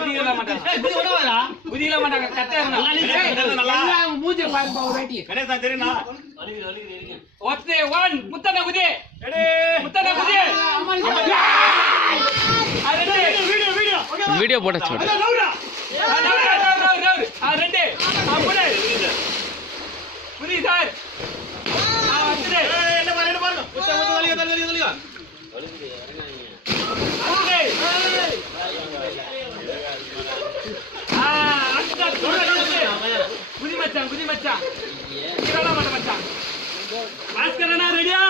குதிக்கலாம் மாட்டாங்க. குதிக்கலாம் மாட்டாங்க. கரெக்டா மூஞ்சி பாருப்பா ஒரு வாட்டி. கணேசன் தெரியுமா? ஒத்தே ஒன் முத்தன குதி. முத்தன குதி. வீடியோ போட்டச்சு ரெண்டு அப்படி புரி சார் குதி மச்சான் குதி மச்சான் மாட்ட மச்சான் பாஸ்கரனா ரெடியா